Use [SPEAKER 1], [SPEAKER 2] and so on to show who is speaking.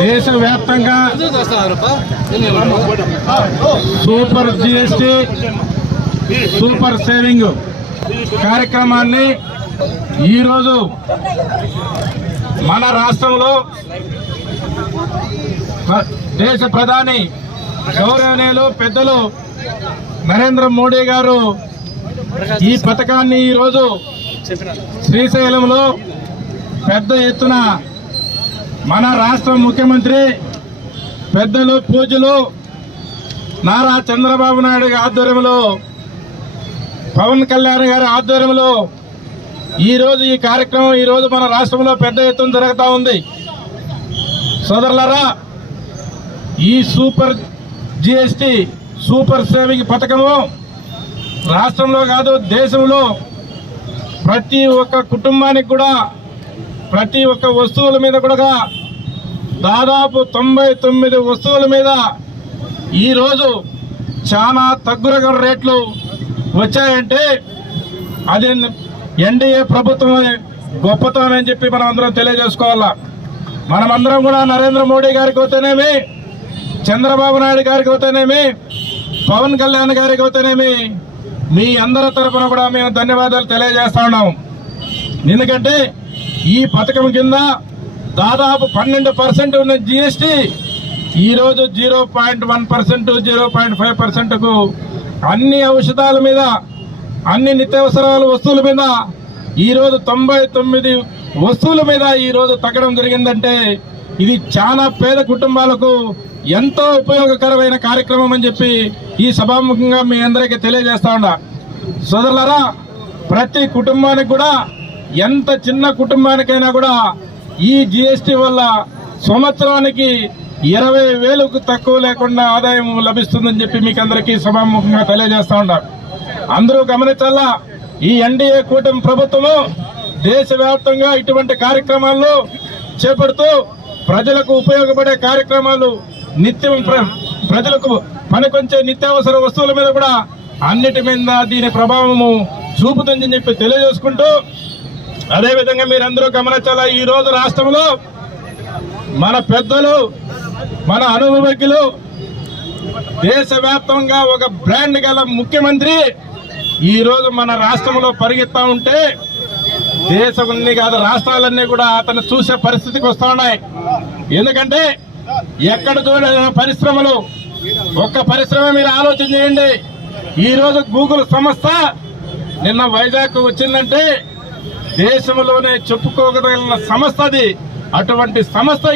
[SPEAKER 1] దేశవ్యాప్తంగా super GST super saving కార్యక్రమాన్ని ఈరోజు మన రాష్ట్రంలో దేశ ప్రధాని గౌరవనీయులు పెద్దలు నరేంద్ర మోడీ గారు ఈ పథకాన్ని ఈరోజు శ్రీశైలంలో పెద్ద ఎత్తున మన రాష్ట్ర ముఖ్యమంత్రి పెద్దలు పూజలు నారా చంద్రబాబు నాయుడు గారి ఆధ్వర్యంలో పవన్ కళ్యాణ్ గారి ఆధ్వర్యంలో ఈరోజు ఈ కార్యక్రమం ఈరోజు మన రాష్ట్రంలో పెద్ద ఎత్తున జరుగుతూ ఉంది. సోదరులరా ఈ సూపర్ జిఎస్టి సూపర్ సేవింగ్ పథకము రాష్ట్రంలో కాదు దేశంలో ప్రతి ఒక్క కుటుంబానికి కూడా ప్రతి ఒక్క వస్తువుల మీద కూడా దాదాపు తొంభై తొమ్మిది వస్తువుల మీద ఈరోజు చాలా తగ్గురగ రేట్లు వచ్చాయంటే అది ఎన్డీఏ ప్రభుత్వం గొప్పతనం అని చెప్పి మనం అందరం తెలియజేసుకోవాలా. మనమందరం కూడా నరేంద్ర మోడీ గారికి అయితేనేమి చంద్రబాబు నాయుడు గారికి అయితేనేమి పవన్ కళ్యాణ్ గారికి అయితేనేమి మీ అందరి తరఫున కూడా మేము ధన్యవాదాలు తెలియజేస్తా ఉన్నాము ఎందుకంటే ఈ పథకం కింద దాదాపు పన్నెండు పర్సెంట్ ఉన్న జిఎస్టి ఈరోజు zero point one percent zero point five పర్సెంట్కు అన్ని ఔషధాల మీద అన్ని నిత్యావసరాల వస్తువుల మీద ఈరోజు తొంభై తొమ్మిది వస్తువుల మీద ఈరోజు తగ్గడం జరిగిందంటే ఇది చాలా పేద కుటుంబాలకు ఎంతో ఉపయోగకరమైన కార్యక్రమం అని చెప్పి ఈ సభాముఖంగా మీ అందరికీ తెలియజేస్తా ఉన్నా. సోదరులరా ప్రతి కుటుంబానికి కూడా ఎంత చిన్న కుటుంబానికైనా కూడా ఈ జిఎస్టీ వల్ల సంవత్సరానికి ఇరవై వేలకు తక్కువ లేకుండా ఆదాయం లభిస్తుందని చెప్పి మీకు అందరికీ సభాముఖంగా తెలియజేస్తా ఉన్నారు. అందరూ గమనించాలా? ఈ ఎన్డీఏ కూటమి ప్రభుత్వము దేశవ్యాప్తంగా ఇటువంటి కార్యక్రమాలు చేపడుతూ ప్రజలకు ఉపయోగపడే కార్యక్రమాలు నిత్యం ప్ర- ప్రజలకు పనికొంచే నిత్యావసర వస్తువుల మీద కూడా అన్నిటి మీద దీని ప్రభావము చూపుతుందని చెప్పి తెలియజేసుకుంటూ అదేవిధంగా మీరందరూ గమనించాలా ఈ రోజు రాష్ట్రంలో మన పెద్దలు మన అనుభవజ్ఞులు దేశవ్యాప్తంగా ఒక బ్రాండ్ గల ముఖ్యమంత్రి ఈరోజు మన రాష్ట్రంలో పరిగెత్తా ఉంటే దేశమన్నీ కాదు రాష్ట్రాలన్నీ కూడా అతను చూసే పరిస్థితికి వస్తూ ఉన్నాయి. ఎందుకంటే ఎక్కడ చూడని పరిశ్రమలు ఒక్క పరిశ్రమ మీరు ఆలోచన చేయండి. ఈరోజు గూగుల్ సంస్థ నిన్న వైజాగ్ వచ్చిందంటే దేశంలోనే చెప్పుకోగలిగిన సంస్థ అది అటువంటి సంస్థ